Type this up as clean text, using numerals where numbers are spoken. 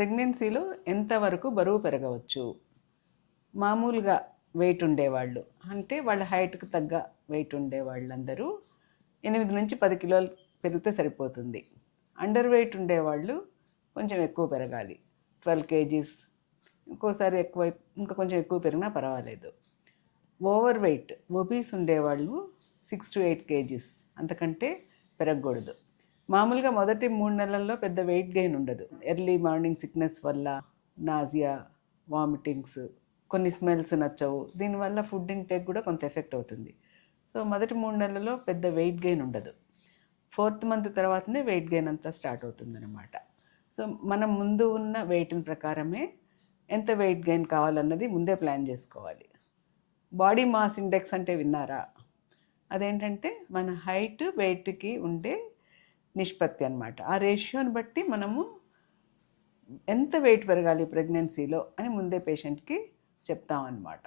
ప్రెగ్నెన్సీలో ఎంతవరకు బరువు పెరగవచ్చు? మామూలుగా వెయిట్ ఉండేవాళ్ళు, అంటే వాళ్ళ హైట్‌కి తగ్గ వెయిట్ ఉండేవాళ్ళందరూ 8-10 కిలోలు పెరిగితే సరిపోతుంది. అండర్ వెయిట్ ఉండేవాళ్ళు కొంచెం ఎక్కువ పెరగాలి. 12 కేజీస్, ఇంకోసారి ఇంకా కొంచెం ఎక్కువ పెరిగినా పర్వాలేదు. ఓవర్ వెయిట్ ఒబీస్ ఉండేవాళ్ళు 6-8 కేజీస్, అంతకంటే పెరగకూడదు. మామూలుగా మొదటి 3 నెలల్లో పెద్ద వెయిట్ గెయిన్ ఉండదు. ఎర్లీ మార్నింగ్ సిక్నెస్ వల్ల నాజియా, వామిటింగ్స్, కొన్ని స్మెల్స్ నచ్చవు, దీనివల్ల ఫుడ్ ఇంటేక్ కూడా కొంత ఎఫెక్ట్ అవుతుంది. సో మొదటి 3 నెలల్లో పెద్ద వెయిట్ గెయిన్ ఉండదు. 4th మంత్ తర్వాతనే వెయిట్ గెయిన్ అంతా స్టార్ట్ అవుతుందన్నమాట. సో మనం ముందు ఉన్న వెయిట్ని ప్రకారమే ఎంత వెయిట్ గెయిన్ కావాలన్నది ముందే ప్లాన్ చేసుకోవాలి. బాడీ మాస్ ఇండెక్స్ అంటే విన్నారా? అదేంటంటే మన హైట్ వెయిట్కి ఉండే నిష్పత్తి అన్నమాట. ఆ రేషియోని బట్టి మనము ఎంత వెయిట్ పెరగాలి ప్రెగ్నెన్సీలో అని ముందే పేషెంట్కి చెప్తామన్నమాట.